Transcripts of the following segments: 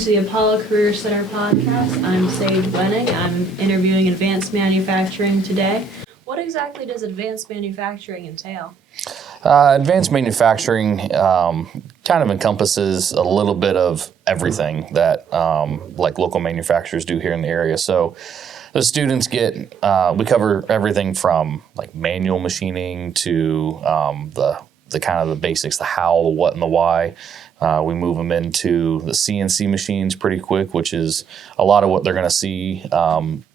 to the Apollo Career Center podcast. I'm Sage Wenning. I'm interviewing advanced manufacturing today. What exactly does advanced manufacturing entail? Advanced manufacturing kind of encompasses a little bit of everything that like local manufacturers do here in the area. So the students get, we cover everything from like manual machining to the kind of the basics, the how, the what, and the why. We move them into the CNC machines pretty quick, which is a lot of what they're going to see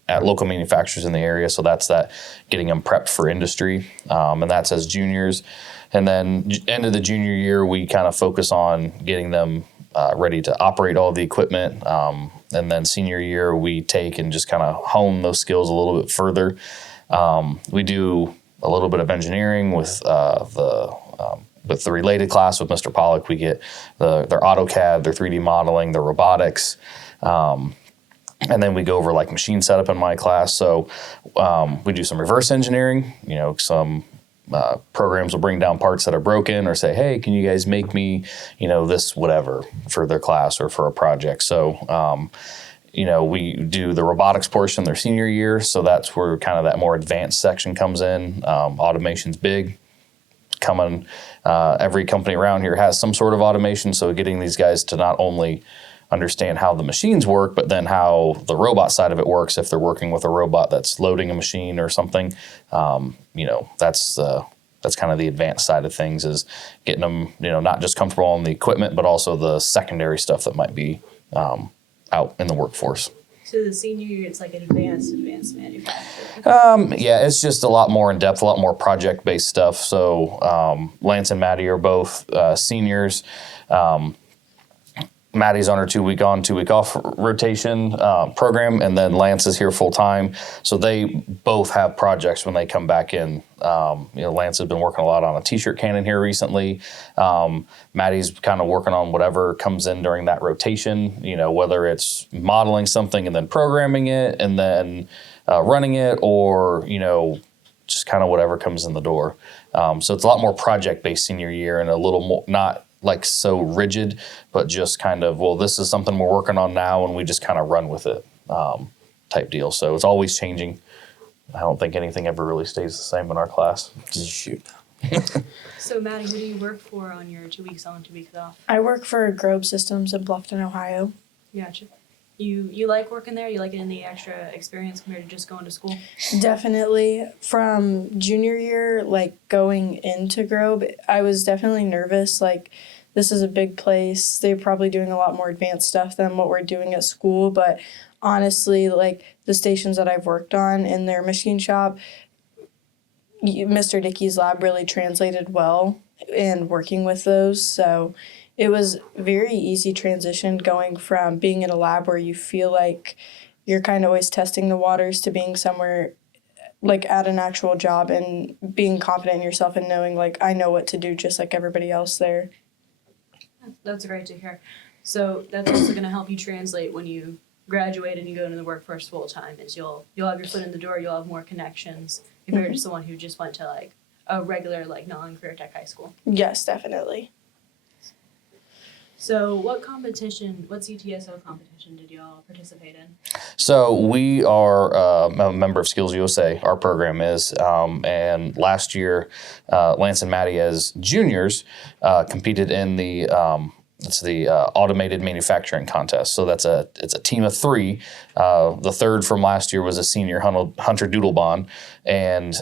at local manufacturers in the area. So that's that, getting them prepped for industry, and that's as juniors. And then end of the junior year, we kind of focus on getting them ready to operate all the equipment. And then senior year, we take and just kind of hone those skills a little bit further. We do a little bit of engineering with the related class with Mr. Pollock. We get their AutoCAD, their 3D modeling, their robotics. And then we go over like machine setup in my class. So we do some reverse engineering, some programs will bring down parts that are broken or say, hey, can you guys make me, this whatever for their class or for a project. So, we do the robotics portion their senior year. So that's where kind of that more advanced section comes in. Automation's big. Every company around here has some sort of automation. So getting these guys to not only understand how the machines work, but then how the robot side of it works. If they're working with a robot that's loading a machine or something, that's kind of the advanced side of things, is getting them, not just comfortable on the equipment, but also the secondary stuff that might be out in the workforce. So the senior year, it's like an advanced manufacturing. Yeah, it's just a lot more in depth, a lot more project-based stuff. So Lance and Maddie are both seniors. Maddie's on her 2-week on, 2-week off rotation program, and then Lance is here full time. So they both have projects when they come back in. Lance has been working a lot on a t-shirt cannon here recently. Maddie's kind of working on whatever comes in during that rotation, whether it's modeling something and then programming it and then running it, or, just kind of whatever comes in the door. So it's a lot more project-based senior year and a little more, not like so rigid, but just kind of, well, this is something we're working on now and we just kind of run with it type deal. So it's always changing. I don't think anything ever really stays the same in our class. Shoot. So Maddie, who do you work for on your 2 weeks on, 2 weeks off? I work for Grove Systems in Bluffton, Ohio. Gotcha. You like working there? You like getting the extra experience compared to just going to school? Definitely. From junior year, going into Grove, I was definitely nervous. This is a big place. They're probably doing a lot more advanced stuff than what we're doing at school. But honestly, the stations that I've worked on in their machine shop, Mr. Dicke's lab really translated well in working with those. So it was very easy transition going from being in a lab where you feel like you're kind of always testing the waters to being somewhere at an actual job and being confident in yourself and knowing I know what to do just like everybody else there. That's great to hear. So that's also going to help you translate when you graduate and you go into the workforce full time, is you'll have your foot in the door, you'll have more connections compared to someone who just went to a regular non-career tech high school. Yes, definitely. So what CTSO competition did y'all participate in? So we are a member of Skills USA, our program is, and last year, Lance and Maddie as juniors competed in the automated manufacturing contest. So it's a team of 3. The third from last year was a senior, Hunter Doodlebon, and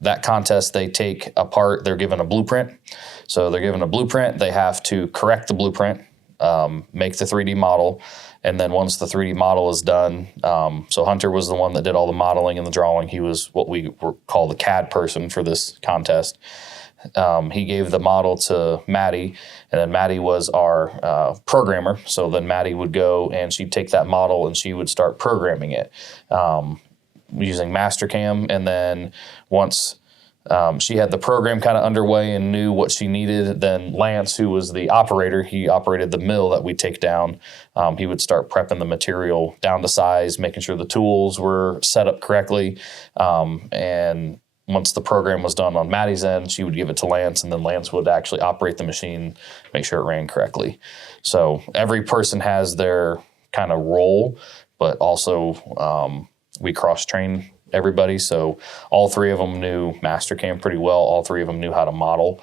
that contest, they take apart, they're given a blueprint. So they're given a blueprint, they have to correct the blueprint, make the 3D model, and then once the 3D model is done, so Hunter was the one that did all the modeling and the drawing. He was what we call the CAD person for this contest. He gave the model to Maddie, and then Maddie was our programmer. So then Maddie would go and she'd take that model and she would start programming it using Mastercam. And then once she had the program kind of underway and knew what she needed, then Lance, who was the operator, he operated the mill that we take down. He would start prepping the material down to size, making sure the tools were set up correctly. And once the program was done on Maddie's end, she would give it to Lance, and then Lance would actually operate the machine, make sure it ran correctly. So every person has their kind of role, but also we cross-train everybody. So all three of them knew Mastercam pretty well. All three of them knew how to model.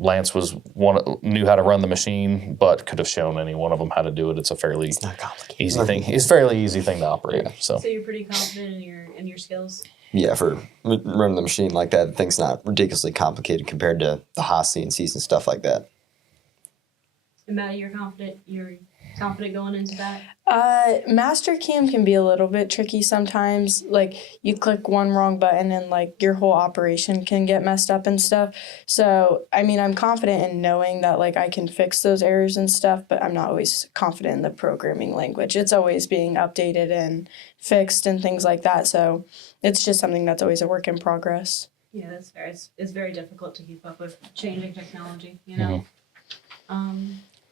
Lance knew how to run the machine, but could have shown any one of them how to do it. It's a fairly Not complicated. easy thing. It's a fairly easy thing to operate. Yeah. So So you're pretty confident in your skills? Yeah, for running the machine like that, the thing's not ridiculously complicated compared to the Haas CNCs and stuff like that. And Maddie, you're confident going into that? Mastercam can be a little bit tricky sometimes. Like, you click one wrong button and like your whole operation can get messed up and stuff. So, I mean, I'm confident in knowing that like I can fix those errors and stuff, but I'm not always confident in the programming language. It's always being updated and fixed and things like that. So it's just something that's always a work in progress. Yeah, that's fair. It's very difficult to keep up with changing technology, you know?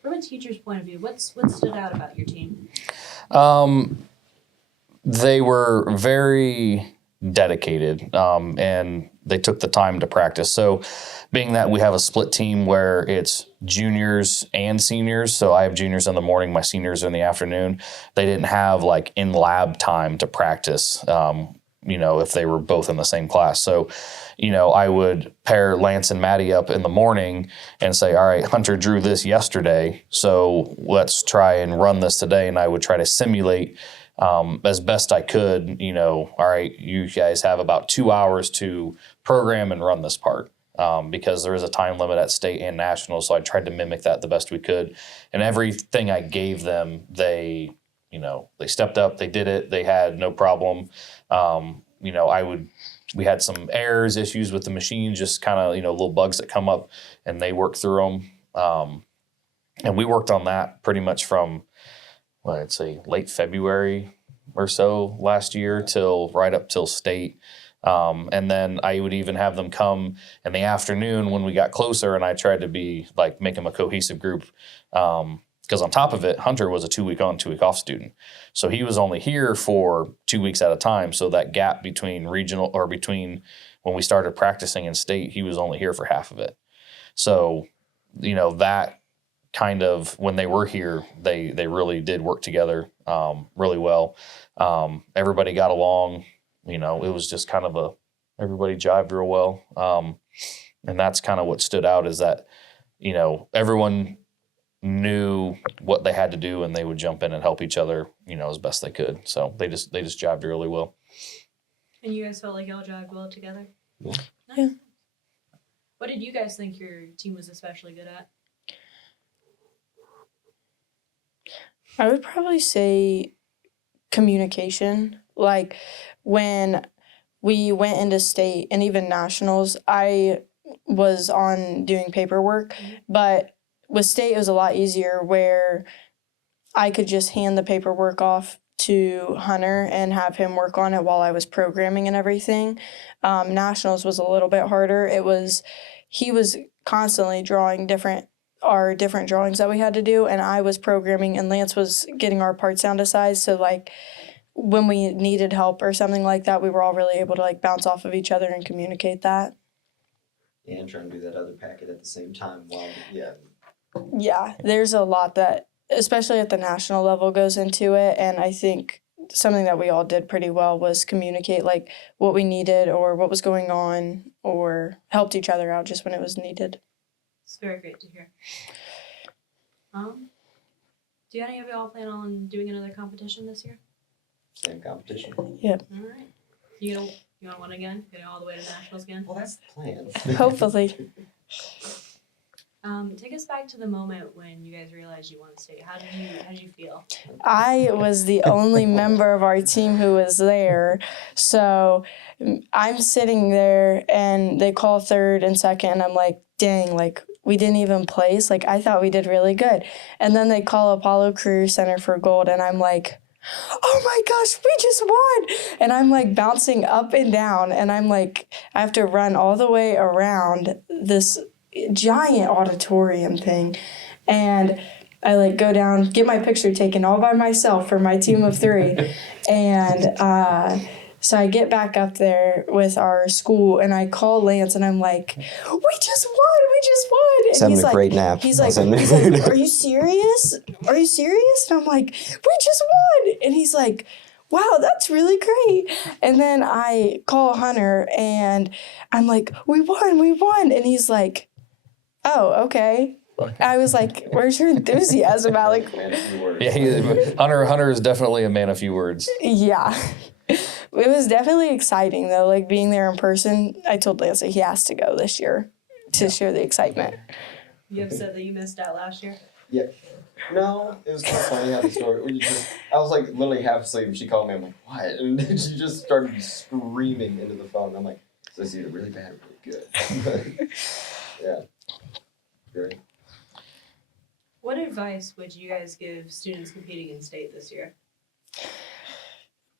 From a teacher's point of view, what stood out about your team? they were very dedicated, and they took the time to practice. So being that we have a split team where it's juniors and seniors, so I have juniors in the morning, my seniors in the afternoon, they didn't have like in lab time to practice, if they were both in the same class. So, I would pair Lance and Maddie up in the morning and say, all right, Hunter drew this yesterday, so let's try and run this today. And I would try to simulate as best I could, all right, you guys have about 2 hours to program and run this part, because there is a time limit at state and national. So I tried to mimic that the best we could. And everything I gave them, they stepped up, they did it, they had no problem. We had some errors, issues with the machine, just kind of, little bugs that come up, and they worked through them. And we worked on that pretty much from, I'd say late February or so last year till right up till state. And then I would even have them come in the afternoon when we got closer, and I tried to make them a cohesive group. Because on top of it, Hunter was a 2-week on, 2-week off student. So he was only here for 2 weeks at a time. So that gap between between when we started practicing in state, he was only here for half of it. So, that kind of, when they were here, they really did work together really well. Everybody got along. It was just kind of everybody jived real well. And that's kind of what stood out, is that, everyone knew what they had to do, and they would jump in and help each other, as best they could. So they just jived really well. And you guys felt like y'all jived well together? Yeah. Nice. Yeah. What did you guys think your team was especially good at? I would probably say communication. Like, when we went into state and even nationals, I was on doing paperwork, but with state it was a lot easier, where I could just hand the paperwork off to Hunter and have him work on it while I was programming and everything. Nationals was a little bit harder. He was constantly drawing different drawings that we had to do, and I was programming, and Lance was getting our parts down to size. So like, when we needed help or something like that, we were all really able to like bounce off of each other and communicate that. And trying to do that other packet at the same time Yeah, there's a lot that, especially at the national level, goes into it, and I think something that we all did pretty well was communicate like what we needed or what was going on, or helped each other out just when it was needed. It's very great to hear. Do any of y'all plan on doing another competition this year? Same competition. All right. You want one again? Getting all the way to nationals again? Well, that's the plan. Hopefully. Take us back to the moment when you guys realized you won state. How did you feel? I was the only member of our team who was there. So I'm sitting there and they call third and second, and I'm like, dang, like we didn't even place. Like, I thought we did really good. And then they call Apollo Career Center for gold, and I'm like, oh my gosh, we just won. And I'm like bouncing up and down, and I'm like, I have to run all the way around this giant auditorium thing, and I like go down, get my picture taken all by myself for my team of 3, and So I get back up there with our school and I call Lance and I'm like, we just won. He's And having a great nap. he's like, are you serious? Are you serious? And I'm like, we just won. And he's like, wow, that's really great. And then I call Hunter and I'm like, we won. And he's like, oh, okay. I was like, where's your enthusiasm, Alec? Yeah, Hunter is definitely a man of few words. Yeah. It was definitely exciting, though, like being there in person. I told Lance that he has to go this year to share the excitement. You have said that you missed out last year? Yeah. No, it was kind of funny how the story. I was like literally half asleep and she called me. I'm like, what? And then she just started screaming into the phone. I'm like, so it's either really bad or really good. Yeah. Great. What advice would you guys give students competing in state this year?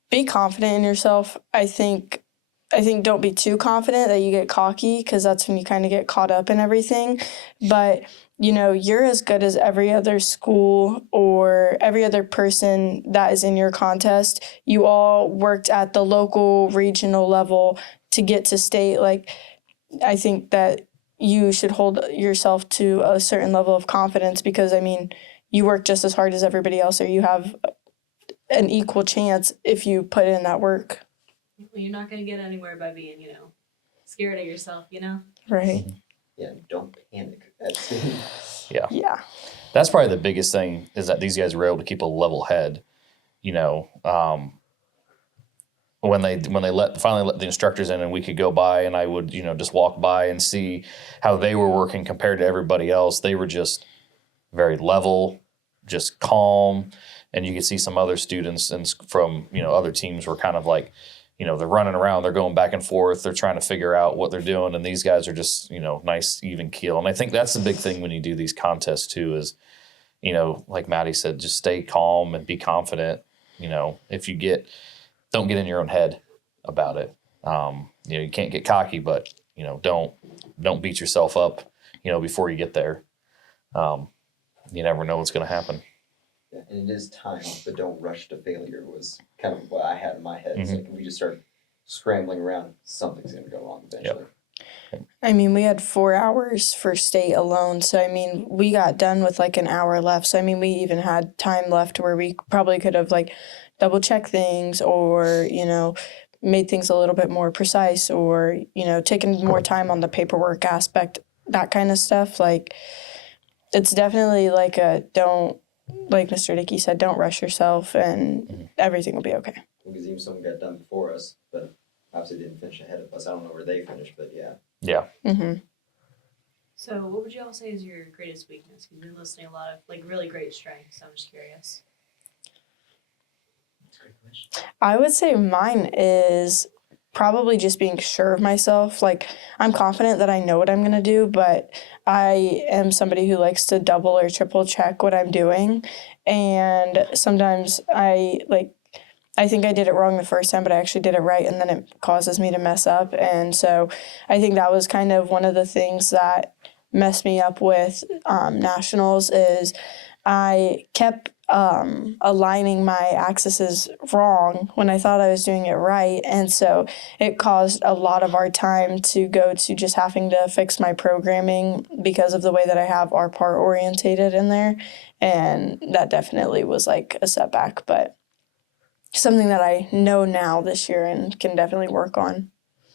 Be confident in yourself. I think don't be too confident that you get cocky, because that's when you kind of get caught up in everything. But, you know, you're as good as every other school or every other person that is in your contest. You all worked at the local, regional level to get to state. Like, I think that you should hold yourself to a certain level of confidence, because, I mean, you work just as hard as everybody else, or you have an equal chance if you put in that work. Well, you're not going to get anywhere by being, scared of yourself, Right. Yeah, don't panic. Yeah. That's probably the biggest thing, is that these guys were able to keep a level head. When they finally let the instructors in and we could go by, and I would, just walk by and see how they were working compared to everybody else. They were just very level, just calm. And you could see some other students from, other teams were kind of like, they're running around, they're going back and forth, they're trying to figure out what they're doing. And these guys are just, nice, even keel. And I think that's the big thing when you do these contests too, is, like Maddie said, just stay calm and be confident. If you don't get in your own head about it. You can't get cocky, but, don't beat yourself up, before you get there. You never know what's going to happen. Yeah, and it is time, but don't rush to failure was kind of what I had in my head. It's like if we just start scrambling around, something's going to go wrong eventually. Yep. I mean, we had 4 hours for state alone. So, I mean, we got done with like an hour left. So, I mean, we even had time left where we probably could have like double checked things, or, made things a little bit more precise, or, taken more time on the paperwork aspect, that kind of stuff. Like, it's definitely like like Mr. Dicke said, don't rush yourself, and everything will be okay. Because even someone got done before us, but obviously didn't finish ahead of us. I don't know where they finished, but yeah. Yeah. Mm-hmm. So what would you all say is your greatest weakness? Because you've been listing a lot of really great strengths. So I'm just curious. That's a great question. I would say mine is probably just being sure of myself. Like, I'm confident that I know what I'm going to do, but I am somebody who likes to double or triple check what I'm doing. And sometimes I think I did it wrong the first time, but I actually did it right, and then it causes me to mess up. And so I think that was kind of one of the things that messed me up with nationals, is I kept aligning my axes wrong when I thought I was doing it right. And so it caused a lot of our time to go to just having to fix my programming because of the way that I have our part orientated in there. And that definitely was like a setback, but something that I know now this year and can definitely work on.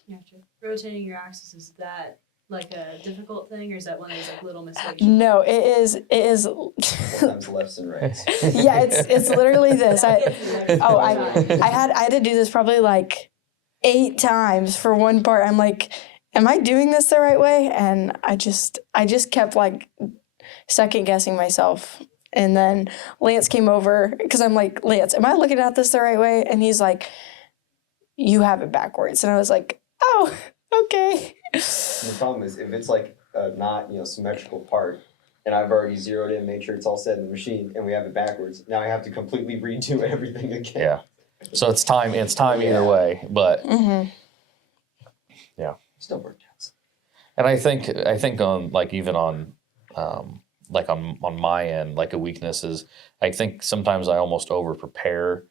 Gotcha. Rotating your axis, is that like a difficult thing, or is that one of those little mistakes? No, it is. Sometimes lefts and rights. Yeah, it's literally this. I had to do this probably like 8 times for one part. I'm like, am I doing this the right way? And I just kept like second guessing myself. And then Lance came over, because I'm like, Lance, am I looking at this the right way? And he's like, you have it backwards. And I was like, oh, okay. The problem is, if it's like a not symmetrical part, and I've already zeroed in, made sure it's all set in the machine, and we have it backwards, now I have to completely redo everything again. Yeah. So it's time either way, but yeah. Still worked out. And I think on even on on my end, like a weakness is, I think sometimes I almost over prepare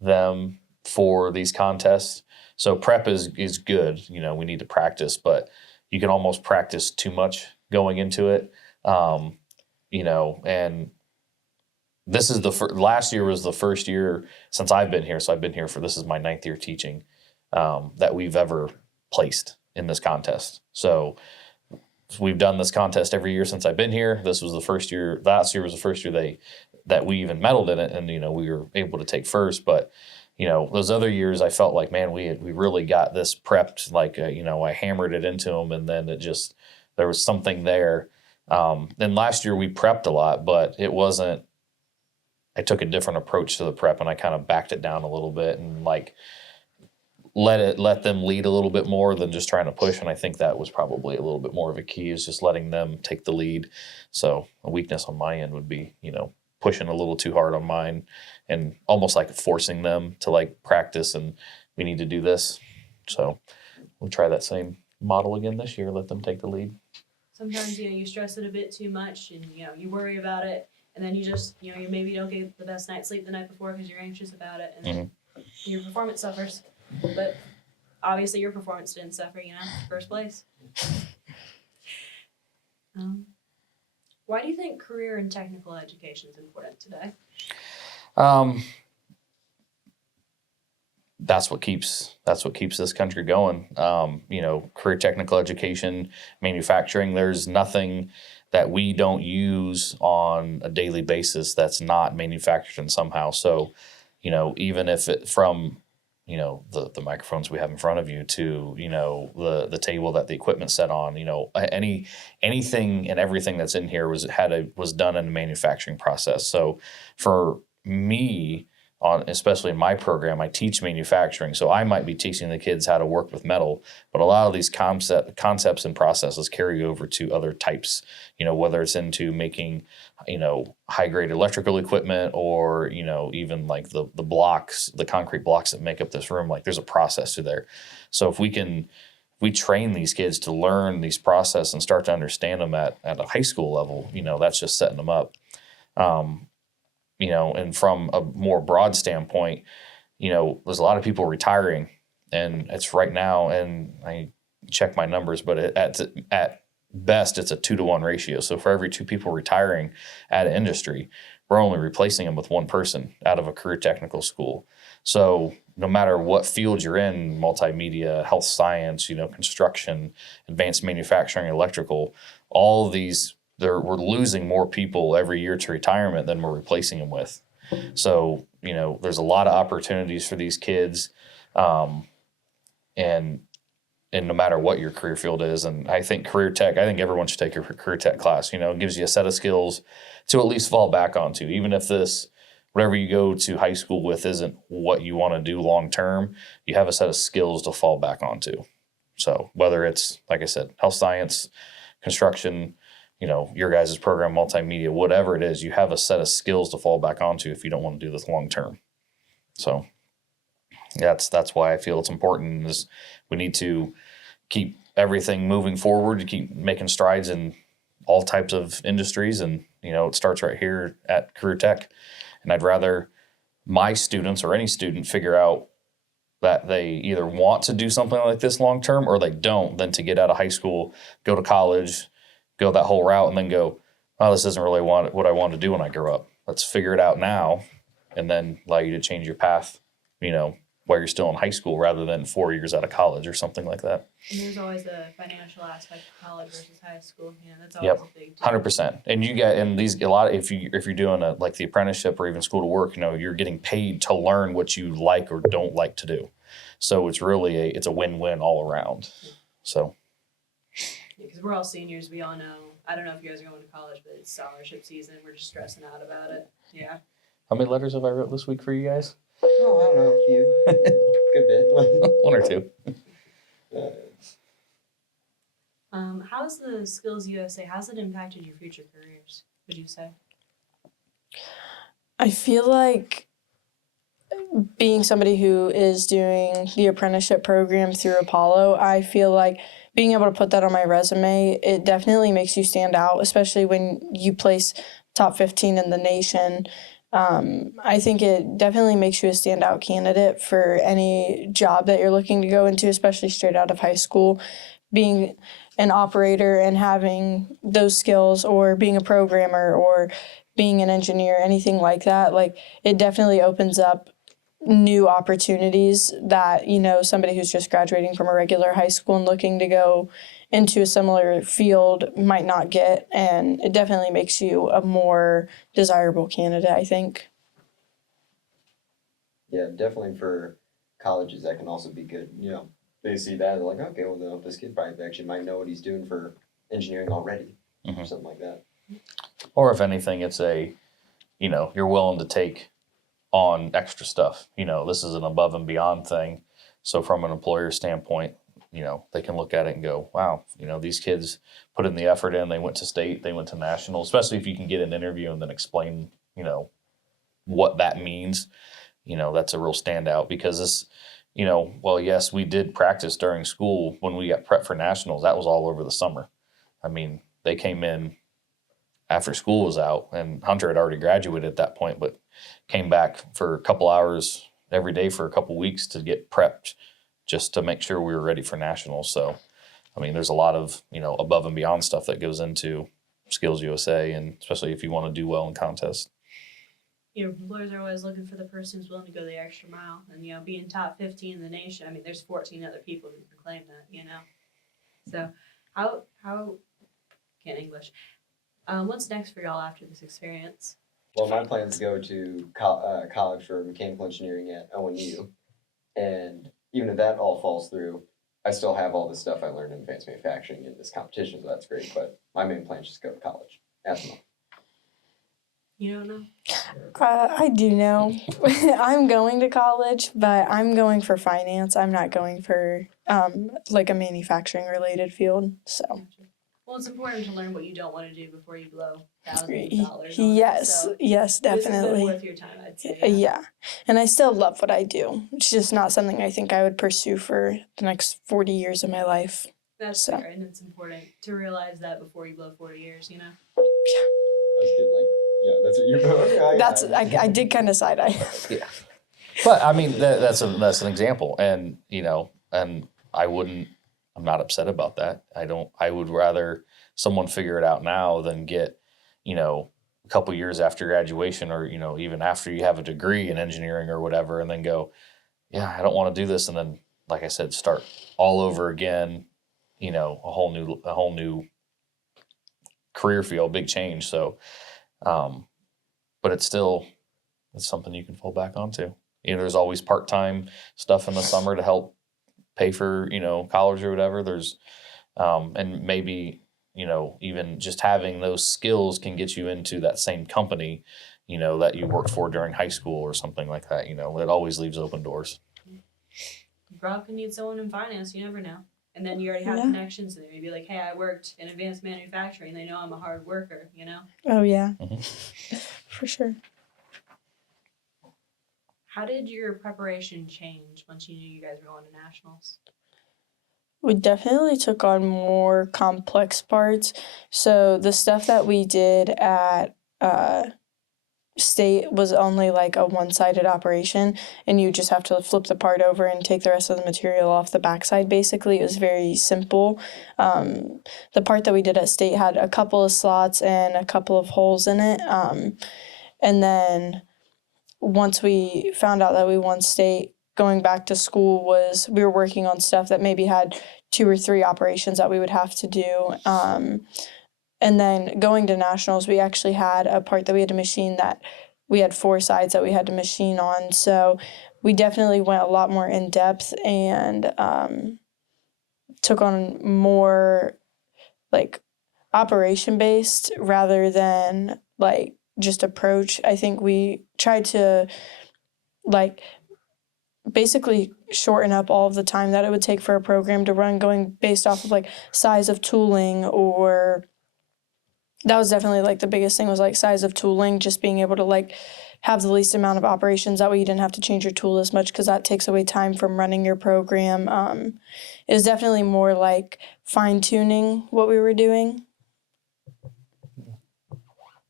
them for these contests. So prep is good. You know, we need to practice, but you can almost practice too much going into it. You know, and this is last year was the first year since I've been here. So I've been here this is my 9th year teaching, that we've ever placed in this contest. So we've done this contest every year since I've been here. This was the first year. Last year was the first year that we even medaled in it, and you know, we were able to take first. But you know, those other years, I felt like, man, we really got this prepped. Like you know, I hammered it into them, and then there was something there. And last year we prepped a lot, but it wasn't. I took a different approach to the prep, and I kind of backed it down a little bit, and like let them lead a little bit more than just trying to push. And I think that was probably a little bit more of a key, is just letting them take the lead. So a weakness on my end would be, you know, pushing a little too hard on mine and almost like forcing them to like practice and we need to do this. So we'll try that same model again this year, let them take the lead. Sometimes, you stress it a bit too much and, you worry about it. And then you just, you maybe don't get the best night's sleep the night before because you're anxious about it. And then your performance suffers. But obviously your performance didn't suffer, first place. Why do you think career and technical education is important today? That's what keeps this country going. Career technical education, manufacturing, there's nothing that we don't use on a daily basis that's not manufactured in somehow. So, even if it from the microphones we have in front of you to, the table that the equipment's set on, anything and everything that's in here was done in a manufacturing process. So for me, especially in my program, I teach manufacturing. So I might be teaching the kids how to work with metal, but a lot of these concepts and processes carry over to other types, whether it's into making, high grade electrical equipment or, even like the blocks, the concrete blocks that make up this room, like there's a process to there. So if we train these kids to learn these processes and start to understand them at a high school level, that's just setting them up. And from a more broad standpoint, there's a lot of people retiring, and it's right now, and I check my numbers, but at best, it's a 2-to-1 ratio. So for every 2 people retiring at an industry, we're only replacing them with 1 person out of a career technical school. So no matter what field you're in, multimedia, health science, construction, advanced manufacturing, electrical, all of these, we're losing more people every year to retirement than we're replacing them with. So, there's a lot of opportunities for these kids. And no matter what your career field is, and I think everyone should take a career tech class. It gives you a set of skills to at least fall back onto, even if whatever you go to high school with isn't what you want to do long term, you have a set of skills to fall back onto. So whether it's, like I said, health science, construction, your guys' program, multimedia, whatever it is, you have a set of skills to fall back onto if you don't want to do this long term. So that's why I feel it's important, is we need to keep everything moving forward, to keep making strides in all types of industries. And, it starts right here at Career Tech. And I'd rather my students or any student figure out that they either want to do something like this long term or they don't, than to get out of high school, go to college, go that whole route, and then go, oh, this isn't really what I want to do when I grow up. Let's figure it out now, and then allow you to change your path, while you're still in high school, rather than 4 years out of college or something like that. And there's always a financial aspect of college versus high school. That's always a big deal. 100%. And you get a lot. If you're doing like the apprenticeship or even school to work, you're getting paid to learn what you like or don't like to do. So it's really it's a win-win all around. So. Because we're all seniors, we all know. I don't know if you guys are going to college, but it's scholarship season. We're just stressing out about it. Yeah. How many letters have I wrote this week for you guys? Oh, I don't know, a few. Good bit. 1 or 2. How's the Skills USA, how's it impacted your future careers, would you say? I feel like being somebody who is doing the apprenticeship program through Apollo, I feel like being able to put that on my resume, it definitely makes you stand out, especially when you place top 15 in the nation. I think it definitely makes you a standout candidate for any job that you're looking to go into, especially straight out of high school. Being an operator and having those skills, or being a programmer, or being an engineer, anything like that, like it definitely opens up new opportunities that, you know, somebody who's just graduating from a regular high school and looking to go into a similar field might not get, and it definitely makes you a more desirable candidate, I think. Yeah, definitely for colleges that can also be good. You know, they see that, they're like, okay, well, no, this kid probably actually might know what he's doing for engineering already, or something like that. Or if anything, it's a, you know, you're willing to take on extra stuff. You know, this is an above and beyond thing. So from an employer standpoint, you know, they can look at it and go, wow, you know, these kids put in the effort in, they went to state, they went to national, especially if you can get an interview and then explain, you know, what that means. You know, that's a real standout, because this, you know, well, yes, we did practice during school when we got prepped for nationals. That was all over the summer. I mean, they came in after school was out, and Hunter had already graduated at that point, but came back for a couple hours every day for a couple weeks to get prepped just to make sure we were ready for nationals. So, I mean, there's a lot of, you know, above and beyond stuff that goes into Skills USA, and especially if you want to do well in contests. You know, employers are always looking for the person who's willing to go the extra mile, and you know, being top 15 in the nation. I mean, there's 14 other people who can claim that. You know, so how can't English? What's next for y'all after this experience? Well, my plan is to go to college for mechanical engineering at ONU, and even if that all falls through, I still have all the stuff I learned in advanced manufacturing in this competition, so that's great. But my main plan is just to go to college at the moment. You don't know? I do know. I'm going to college, but I'm going for finance. I'm not going for like a manufacturing related field. So Well, it's important to learn what you don't want to do before you blow thousands of dollars on yes, it. So yes, this has been definitely. worth your time, I'd say. Yeah. And I still love what I do. It's just not something I think I would pursue for the next 40 years of my life. That's So. fair, and it's important to realize that before you blow 40 years, you know? I was kidding, like, yeah, that's what you're That's I did kind of side eye. Yeah. But I mean, that's an example, and you know, and I'm not upset about that. I would rather someone figure it out now than get, you know, a couple years after graduation, or, you know, even after you have a degree in engineering or whatever, and then go, yeah, I don't want to do this. And then, like I said, start all over again, you know, a whole new career field, big change. So, but it's something you can fall back onto. You know, there's always part-time stuff in the summer to help pay for, you know, college or whatever. There's, and maybe, you know, even just having those skills can get you into that same company, you know, that you worked for during high school or something like that. You know, it always leaves open doors. You probably need someone in finance, you never know. And then you already have Yeah. connections, and they'd be like, hey, I worked in advanced manufacturing. They know I'm a hard worker, you know? Oh yeah. Mhm. For sure. How did your preparation change once you knew you guys were going to nationals? We definitely took on more complex parts. So the stuff that we did at state was only like a one-sided operation, and you just have to flip the part over and take the rest of the material off the backside. Basically, it was very simple. The part that we did at state had a couple of slots and a couple of holes in it. And then once we found out that we won state, going back to school we were working on stuff that maybe had 2 or 3 operations that we would have to do. And then going to nationals, we actually had a part that we had to machine that we had 4 sides that we had to machine on. So we definitely went a lot more in depth and took on more like operation based rather than like just approach. I think we tried to like basically shorten up all of the time that it would take for a program to run, going based off of like size of tooling, or that was definitely like the biggest thing was like size of tooling, just being able to like have the least amount of operations. That way you didn't have to change your tool as much, because that takes away time from running your program. It was definitely more like fine tuning what we were doing.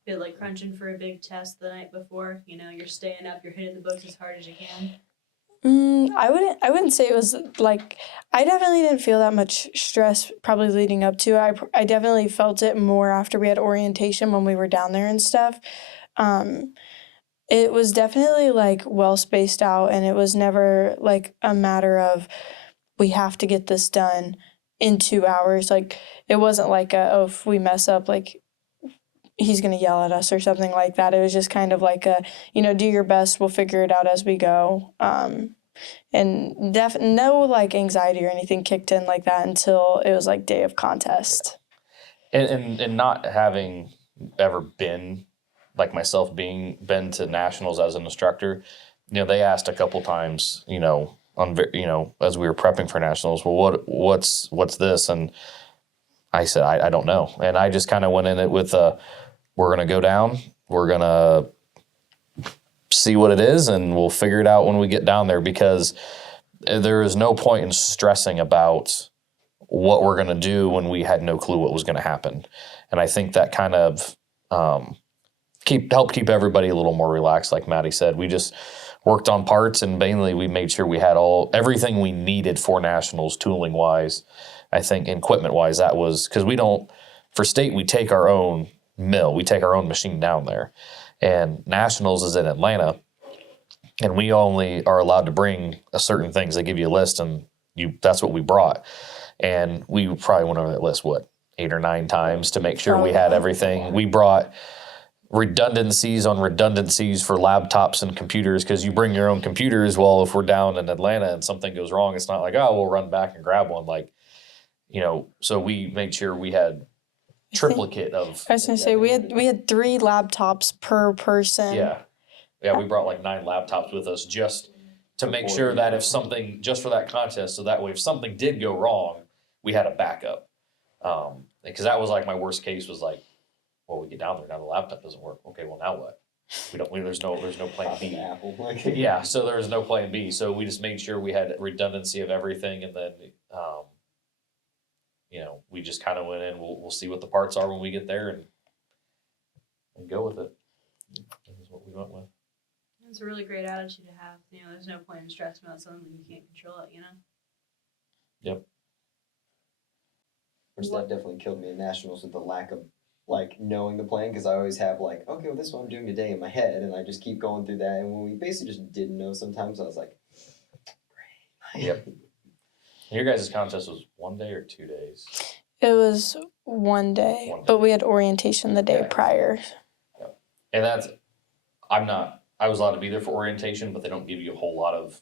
feel like crunching for a big test the night before? You know, you're staying up, you're hitting the books as hard as you can. I wouldn't say it was like, I definitely didn't feel that much stress probably leading up to it. I definitely felt it more after we had orientation when we were down there and stuff. It was definitely like well spaced out, and it was never like a matter of we have to get this done in 2 hours. Like, it wasn't like oh, if we mess up, like he's gonna yell at us or something like that. It was just kind of like do your best, we'll figure it out as we go. And no like anxiety or anything kicked in like that until it was like day of contest. And not having ever been, like myself, been to nationals as an instructor, they asked a couple times, as we were prepping for nationals, well, what's this? And I said, I don't know. And I just kind of went in it with, we're going to go down, we're going to see what it is, and we'll figure it out when we get down there, because there is no point in stressing about what we're going to do when we had no clue what was going to happen. And I think that kind of helped keep everybody a little more relaxed. Like Maddie said, we just worked on parts, and mainly we made sure we had everything we needed for nationals, tooling wise. I think equipment wise, that was because for state, we take our own mill, we take our own machine down there, and nationals is in Atlanta, and we only are allowed to bring a certain things. They give you a list, and that's what we brought. And we probably went over that list, 8 or 9 times to make sure we had everything. We brought redundancies on redundancies for laptops and computers, because you bring your own computers. Well, if we're down in Atlanta and something goes wrong, it's not like, oh, we'll run back and grab one. So we made sure we had triplicate of. I was gonna say we had 3 laptops per person. Yeah, we brought like 9 laptops with us just to make sure that if something, just for that contest, so that way if something did go wrong, we had a backup. Because that was like my worst case was like, well, we get down there, now the laptop doesn't work. Okay, well now what? There's no plan B. Yeah, so there was no plan B. So we just made sure we had redundancy of everything, and then we just kind of went in. We'll see what the parts are when we get there, and go with it. That's what we went with. It's a really great attitude to have. There's no point in stressing about something when you can't control it. Yep. Which that definitely killed me in nationals, with the lack of knowing the plan, because I always have this is what I'm doing today in my head, and I just keep going through that. And when we basically just didn't know, sometimes I was like, great. Yep. Your guys' contest was 1 day or 2 days? It was 1 day, but we had orientation the day prior. Yep. And I was allowed to be there for orientation, but they don't give you a whole lot of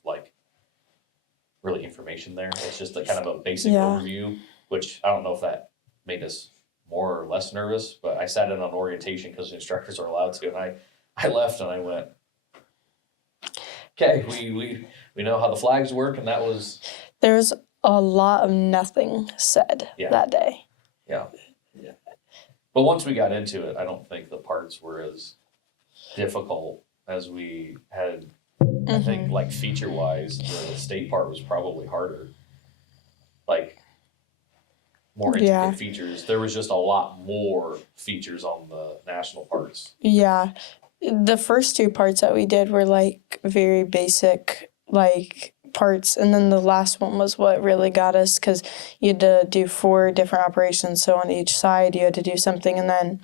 really information there. It's just kind of a basic overview, which I don't know if that made us more or less nervous, but I sat in on orientation because the instructors are allowed to, and I left and I went, okay, we know how the flags work, and that was. There's a lot of nothing said that day. Yeah. But once we got into it, I don't think the parts were as difficult as we had. I think feature wise, the state part was probably harder. More intricate features. There was just a lot more features on the national parts. Yeah. The first 2 parts that we did were very basic parts, and then the last one was what really got us, because you had to do 4 different operations. So on each side you had to do something, and then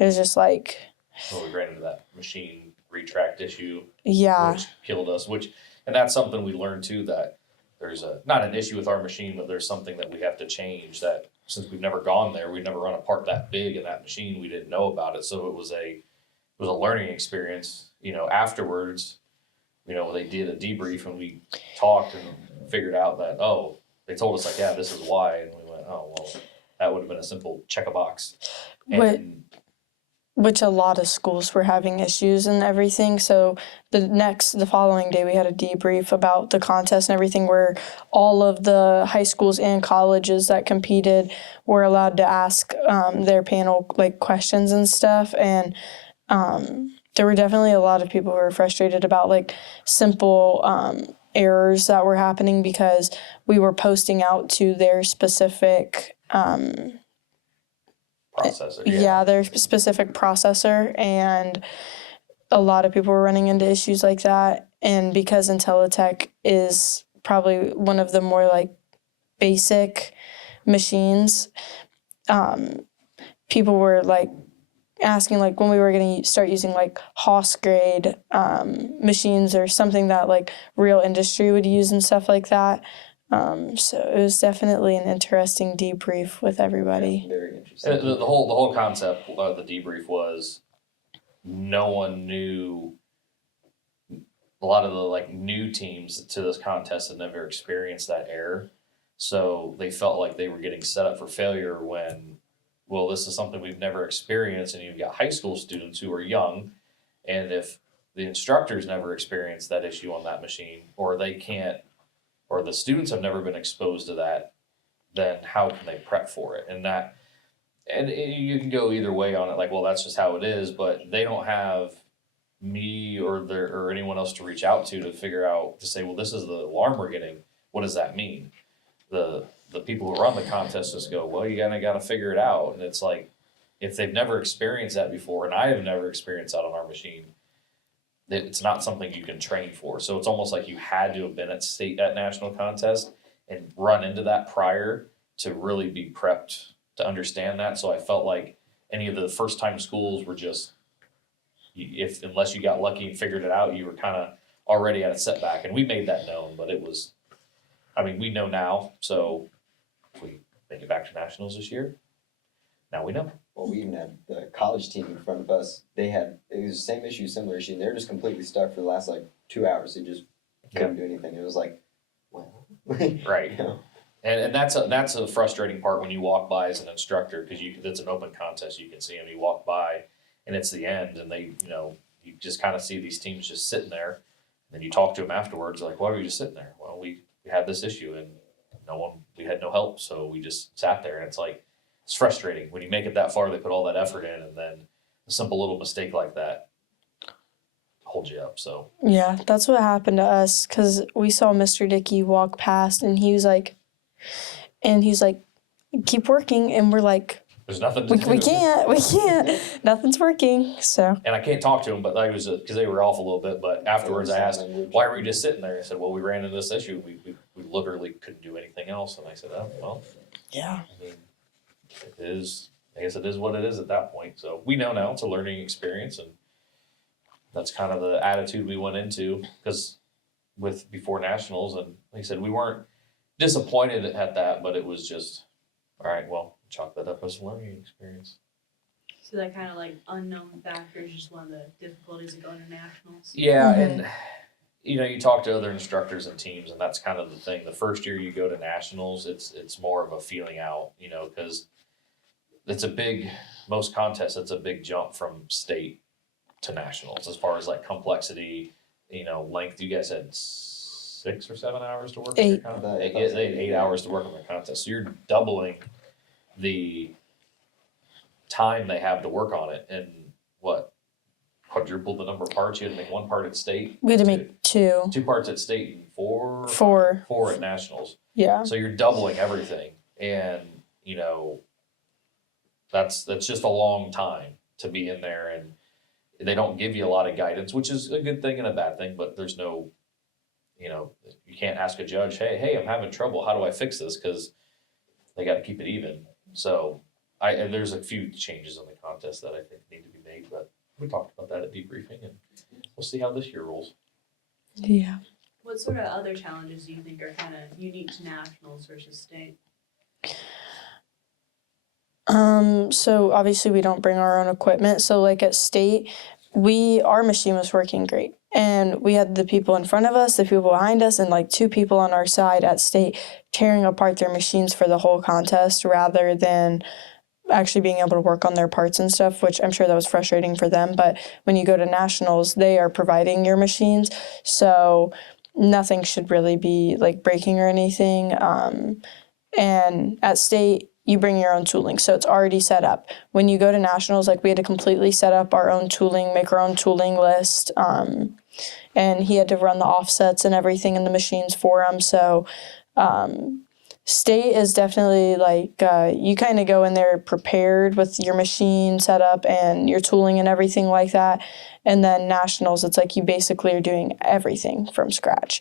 it was just Well, we ran into that machine retract issue. Which killed us. And that's something we learned too, that there's not an issue with our machine, but there's something that we have to change, that since we've never gone there, we've never run a part that big in that machine, we didn't know about it. So it was a learning experience. Afterwards, they did a debrief, and we talked and figured out that, they told us this is why, and we went, that would have been a simple check a box. Which a lot of schools were having issues and everything. So the following day we had a debrief about the contest and everything, where all of the high schools and colleges that competed were allowed to ask their panel questions and stuff. And there were definitely a lot of people who were frustrated about simple errors that were happening, because we were posting out to their specific processor. Yeah, their specific processor, and a lot of people were running into issues like that. And because IntelliTech is probably one of the more like basic machines, people were like asking like when we were going to start using like Haas grade machines or something that like real industry would use and stuff like that. So it was definitely an interesting debrief with everybody. Very interesting. The whole concept of the debrief was no one knew. A lot of the like new teams to this contest had never experienced that error, so they felt like they were getting set up for failure when, well, this is something we've never experienced, and you've got high school students who are young, and if the instructors never experienced that issue on that machine, or they can't, or the students have never been exposed to that, then how can they prep for it? And you can go either way on it, like, well, that's just how it is, but they don't have me or anyone else to reach out to figure out, to say, well, this is the alarm we're getting. What does that mean? The people who run the contest just go, well, you got to figure it out. And it's like, if they've never experienced that before, and I have never experienced that on our machine, it's not something you can train for. So it's almost like you had to have been at national contest and run into that prior to really be prepped to understand that. So I felt like any of the first time schools were just, unless you got lucky and figured it out, you were kind of already at a setback. And we made that known, but it was, I mean, we know now. So if we make it back to nationals this year, now we know. Well, we even had the college team in front of us. It was the same issue, similar issue, and they're just completely stuck for the last like 2 hours. They just couldn't do anything. It was like, well, right. You know. And that's a frustrating part when you walk by as an instructor, because it's an open contest. You can see them. You walk by, and it's the end, and they, you just kind of see these teams just sitting there. And then you talk to them afterwards, like, why were you just sitting there? Well, we had this issue, and we had no help, so we just sat there. And it's like, it's frustrating when you make it that far. They put all that effort in, and then a simple little mistake like that holds you up. So Yeah, that's what happened to us, because we saw Mr. Dicke walk past, and he's like, keep working, and we're like, there's nothing to do. we can't, nothing's working. So And I can't talk to him, but I was because they were off a little bit. But afterwards, I asked, why were you just sitting there? I said, well, we ran into this issue. We literally couldn't do anything else. And I said, oh, well, yeah, I mean, it is. I guess it is what it is at that point. So we know now it's a learning experience, and that's kind of the attitude we went into, because before nationals, and like I said, we weren't disappointed at that, but it was just, all right, well, chalk that up as a learning experience. So that kind of like unknown factor is just one of the difficulties of going to nationals. Yeah, and you talk to other instructors and teams, and that's kind of the thing. The first year you go to nationals, it's more of a feeling out, because most contests, it's a big jump from state to nationals as far as like complexity, length. You guys had 6 or 7 hours to work on your contest. They had 8 hours to work on their contest. So you're doubling the time they have to work on it, and quadruple the number of parts. You had to make one part at state. we had to make two parts at state and four at nationals. Yeah. So you're doubling everything, and that's just a long time to be in there, and they don't give you a lot of guidance, which is a good thing and a bad thing. But there's no, you can't ask a judge, hey, I'm having trouble. How do I fix this? Because they got to keep it even. So and there's a few changes in the contest that I think need to be made, but we talked about that at debriefing, and we'll see how this year rolls. Yeah. What sort of other challenges do you think are kind of unique to nationals versus state? So obviously we don't bring our own equipment. So like at state, our machine was working great. And we had the people in front of us, the people behind us, and like 2 people on our side at state tearing apart their machines for the whole contest rather than actually being able to work on their parts and stuff, which I'm sure that was frustrating for them. But when you go to nationals, they are providing your machines. So nothing should really be like breaking or anything. And at state, you bring your own tooling, so it's already set up. When you go to nationals, like we had to completely set up our own tooling, make our own tooling list, and he had to run the offsets and everything in the machines for him. So State is definitely like you kind of go in there prepared with your machine set up and your tooling and everything like that. And then nationals, it's like you basically are doing everything from scratch.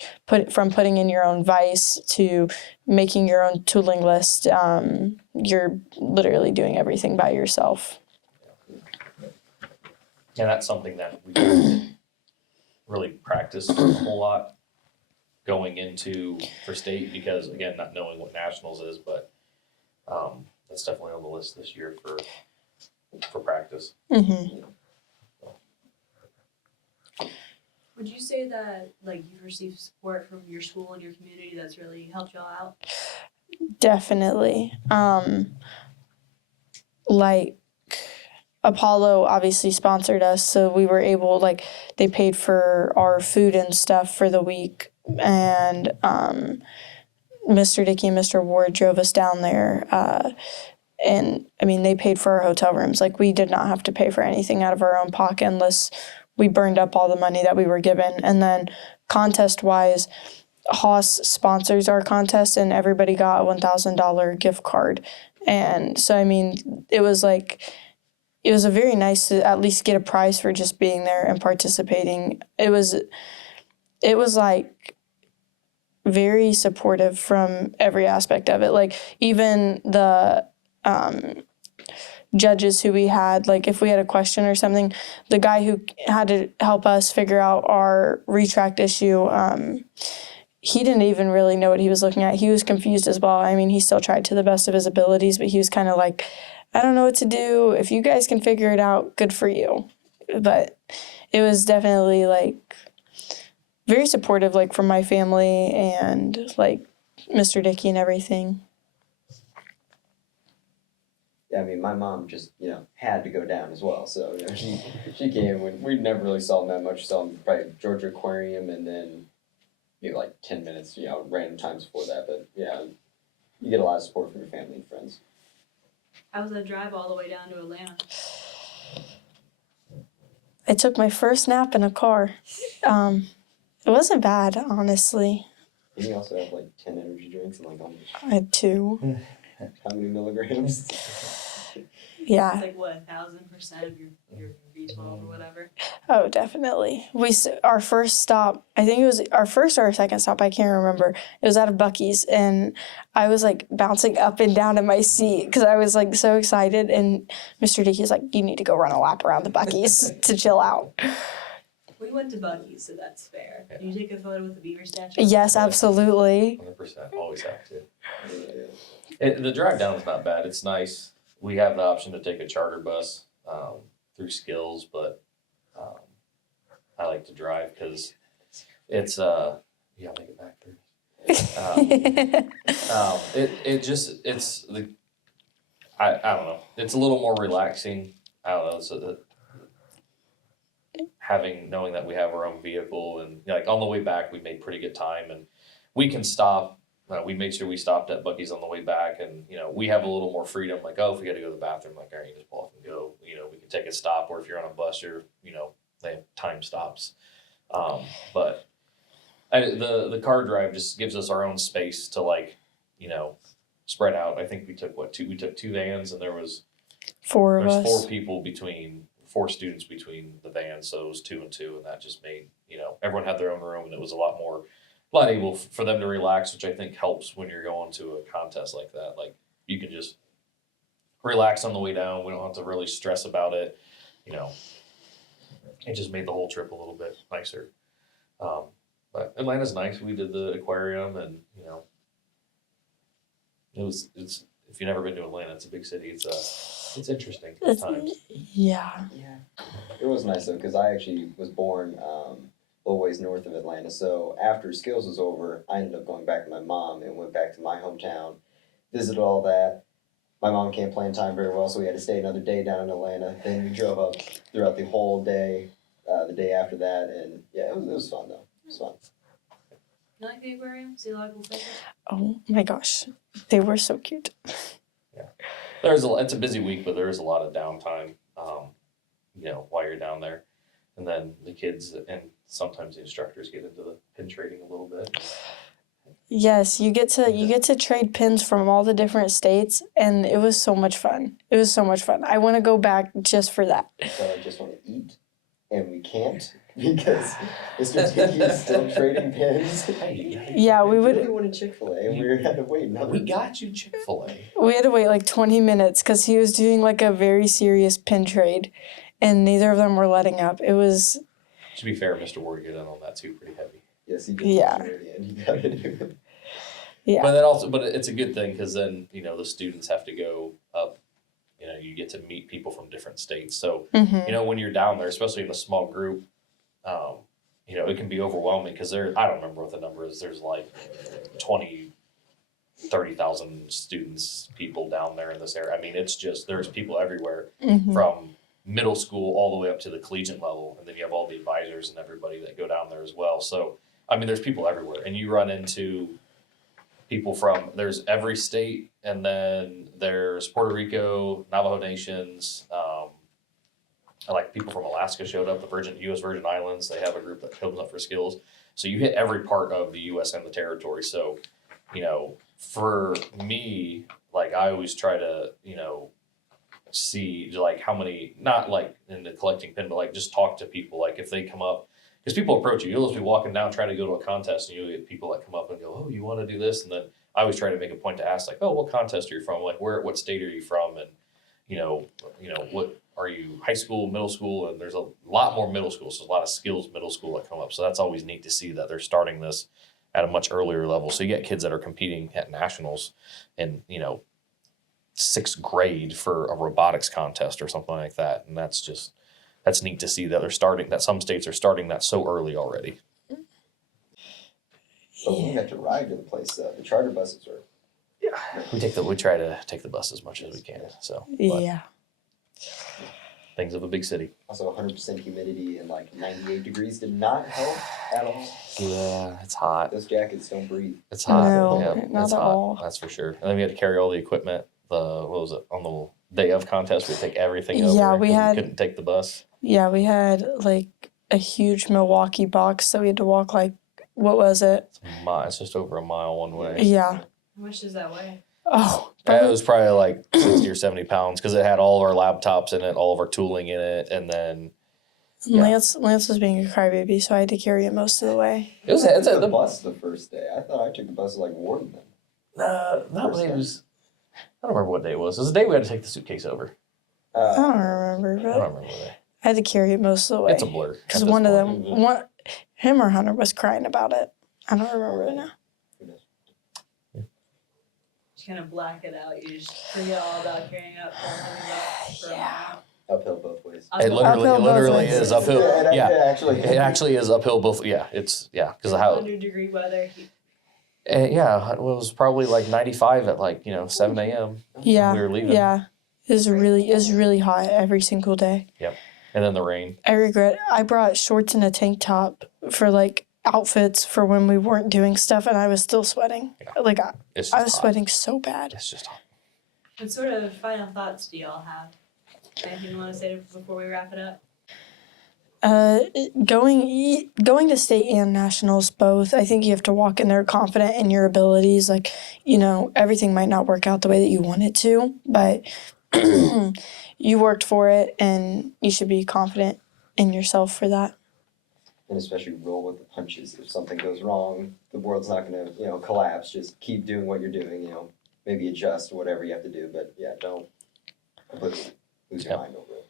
From putting in your own vise to making your own tooling list. You're literally doing everything by yourself. And that's something that we didn't really practice a whole lot going into for state because, again, not knowing what nationals is, but that's definitely on the list this year for practice. Mm-hmm. Would you say that like you've received support from your school and your community that's really helped y'all out? Definitely. Like Apollo obviously sponsored us, so we were able, like, they paid for our food and stuff for the week, and Mr. Dicke and Mr. Ward drove us down there, and I mean, they paid for our hotel rooms. Like, we did not have to pay for anything out of our own pocket unless we burned up all the money that we were given. And then contest-wise, Haas sponsors our contest, and everybody got a $1,000 gift card. And so, I mean, it was a very nice to at least get a prize for just being there and participating. It was like very supportive from every aspect of it. Like, even the judges who we had, like, if we had a question or something, the guy who had to help us figure out our retract issue, he didn't even really know what he was looking at. He was confused as well. I mean, he still tried to the best of his abilities, but he was kind of like, I don't know what to do. If you guys can figure it out, good for you. But it was definitely, like, very supportive, like, from my family and, like, Mr. Dicke and everything. Yeah, I mean, my mom just, had to go down as well. So, she came when we never really saw them that much. Saw them probably Georgia Aquarium and then maybe like 10 minutes, random times before that. But yeah, you get a lot of support from your family and friends. How was that drive all the way down to Atlanta? I took my first nap in a car. It wasn't bad, honestly. And you also have like 10 energy drinks and like almost I had 2. how many milligrams? Yeah. It's like what, 1,000% of your B12 or whatever. Oh, definitely. Our first stop, I think it was our first or our second stop, I can't remember. It was out of Buc-ee's, and I was like bouncing up and down in my seat because I was like so excited. And Mr. Dickey's like, you need to go run a lap around the Buc-ee's to chill out. We went to Buc-ee's, so that's fair. Yeah. Did you take a photo with the beaver statue? Yes, absolutely. 100%, always have to. The drive down is not bad. It's nice. We have the option to take a charter bus through Skills, but I like to drive because it's I'll make it back there. I don't know. It's a little more relaxing. I don't know. So knowing that we have our own vehicle and like on the way back, we made pretty good time and we can stop. We made sure we stopped at Buc-ee's on the way back, and we have a little more freedom. Like, if we got to go to the bathroom, like, all right, you just pull off and go. We can take a stop, or if you're on a bus, they have time stops. But the car drive just gives us our own space to spread out. I think we took we took 2 vans, and there was 4 of us. 4 people four students between the vans, so it was 2 and 2, and that just made everyone had their own room, and it was a lot able for them to relax, which I think helps when you're going to a contest like that. Like, you can just relax on the way down. We don't have to really stress about it. It just made the whole trip a little bit nicer. But Atlanta's nice. We did the aquarium, and it's if you've never been to Atlanta, it's a big city. It's interesting at times. Yeah. It was nice though, because I actually was born a little ways north of Atlanta. So after Skills was over, I ended up going back with my mom and went back to my hometown, visited all that. My mom can't plan time very well, so we had to stay another day down in Atlanta. Then we drove up throughout the whole day, the day after that, and yeah, it was fun though. It was fun. You like the aquarium? See a lot of cool fish? Oh my gosh, they were so cute. Yeah, it's a busy week, but there is a lot of downtime. While you're down there, and then the kids and sometimes the instructors get into the pin trading a little bit. Yes, you get to trade pins from all the different states, and it was so much fun. It was so much fun. I want to go back just for that. So I just want to eat, and we can't because Mr. Dicke is still trading pins. Yeah, we really would. wanted Chick-fil-A, and we had to wait another. We got you Chick-fil-A. We had to wait like 20 minutes because he was doing like a very serious pin trade, and neither of them were letting up. It was. To be fair, Mr. Ward got in on that too, pretty heavy. Yes, he did. Yeah. At the end, he got it. Yeah. But it's a good thing because then the students have to go up. You get to meet people from different states. So when you're down there, especially in a small group, it can be overwhelming because I don't remember what the number is. There's like 30,000 students, people down there in this area. I mean, it's just there's people everywhere from middle school all the way up to the collegiate level, and then you have all the advisors and everybody that go down there as well. So I mean, there's people everywhere, and you run into people there's every state, and then there's Puerto Rico, Navajo Nations, like people from Alaska showed up, the U.S. Virgin Islands. They have a group that comes up for skills. So you hit every part of the U.S. and the territory. So, for me, like I always try to, see like how many, not like in the collecting pin, but like just talk to people. Like if they come up, because people approach you, you'll just be walking down trying to go to a contest, and you'll get people that come up and go, "Oh, you want to do this?" And then I always try to make a point to ask, like, "Oh, what contest are you from? Like, what state are you from? And what are you, high school, middle school?" And there's a lot more middle school, so there's a lot of skills middle school that come up. So that's always neat to see that they're starting this at a much earlier level. So you get kids that are competing at nationals in 6th grade for a robotics contest or something like that, and that's neat to see that some states are starting that so early already. But we have to ride to the place. The charter buses are. We try to take the bus as much as we can. So but Yeah. things of a big city. Also, 100% humidity and like 98 degrees did not help at all. Yeah, it's hot. Those jackets don't breathe. It's hot. No, Yeah, not it's at hot. all. That's for sure. And then we had to carry all the equipment. What was it on the day of contest? We take everything over. Yeah, 'cause we couldn't take the bus. Yeah, we had like a huge Milwaukee box, so we had to walk like, what was it? It's just over a mile one way. Yeah. How much does that weigh? Oh, It was probably like 60 or 70 pounds because it had all of our laptops in it, all of our tooling in it, and then yeah. Lance was being a crybaby, so I had to carry it most of the way. it's I took a, the bus the first day. I thought I took the bus like Warden then. that day was. I don't remember what day it was. It was the day we had to take the suitcase over. I don't remember, I but don't remember what day. I had to carry it most of the way. It's a blur. Because at this one of point. them, him or Hunter was crying about it. I don't remember it now. Just kind of black it out. You just forget all about carrying up for a while. Uphill both ways. It literally is uphill. Yeah, It actually is uphill both. Yeah, because of how. 100-degree weather. Yeah, it was probably like 95 at 7 a.m. Yeah, we were leaving. yeah. It was really hot every single day. Yep, and then the rain. I brought shorts and a tank top for like outfits for when we weren't doing stuff, and I was still sweating. Yeah. Like I was sweating so bad. It's just hot. What sort of final thoughts do y'all have? Anything you want to say before we wrap it up? Going to state and nationals both, I think you have to walk in there confident in your abilities. Like, everything might not work out the way that you want it to, but you worked for it, and you should be confident in yourself for that. And especially roll with the punches. If something goes wrong, the world's not going to, collapse. Just keep doing what you're doing, maybe adjust whatever you have to do. But yeah, don't lose your mind over it.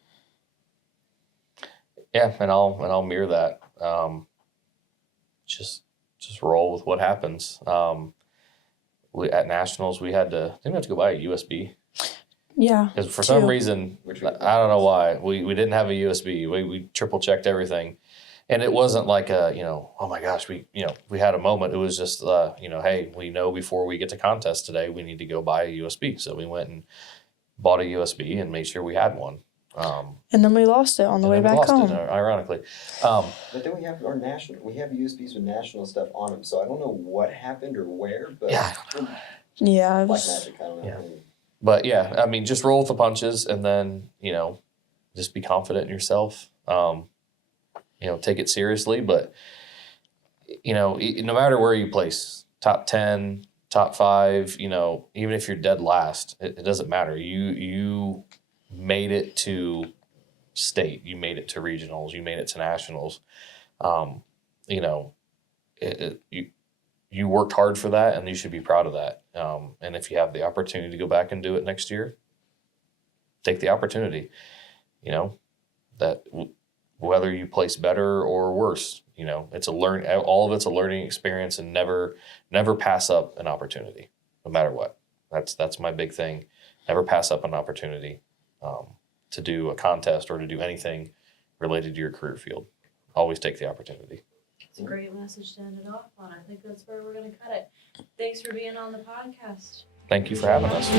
Yeah, and I'll mirror that. Just roll with what happens. At nationals we had to go buy a USB. Yeah. Because for some reason, I don't know why, we didn't have a USB. We triple checked everything. And it wasn't like oh my gosh, we had a moment. It was just, hey, we know before we get to contest today, we need to go buy a USB. So we went and bought a USB and made sure we had one. And then we lost it on the way back home. Ironically. But then we have USBs with national stuff on them. So I don't know what happened or where, but Yeah. Yeah. Like magic, I don't know. Yeah. But yeah, I mean, just roll with the punches, and then, just be confident in yourself. Take it seriously, but no matter where you place, top 10, top 5, even if you're dead last, it doesn't matter. You made it to state, you made it to regionals, you made it to nationals. You worked hard for that, and you should be proud of that. And if you have the opportunity to go back and do it next year, take the opportunity. That whether you place better or worse, it's all of it's a learning experience, and never pass up an opportunity, no matter what. That's my big thing. Never pass up an opportunity to do a contest or to do anything related to your career field. Always take the opportunity. It's a great message to end it off on. I think that's where we're going to cut it. Thanks for being on the podcast. Thank you for having us.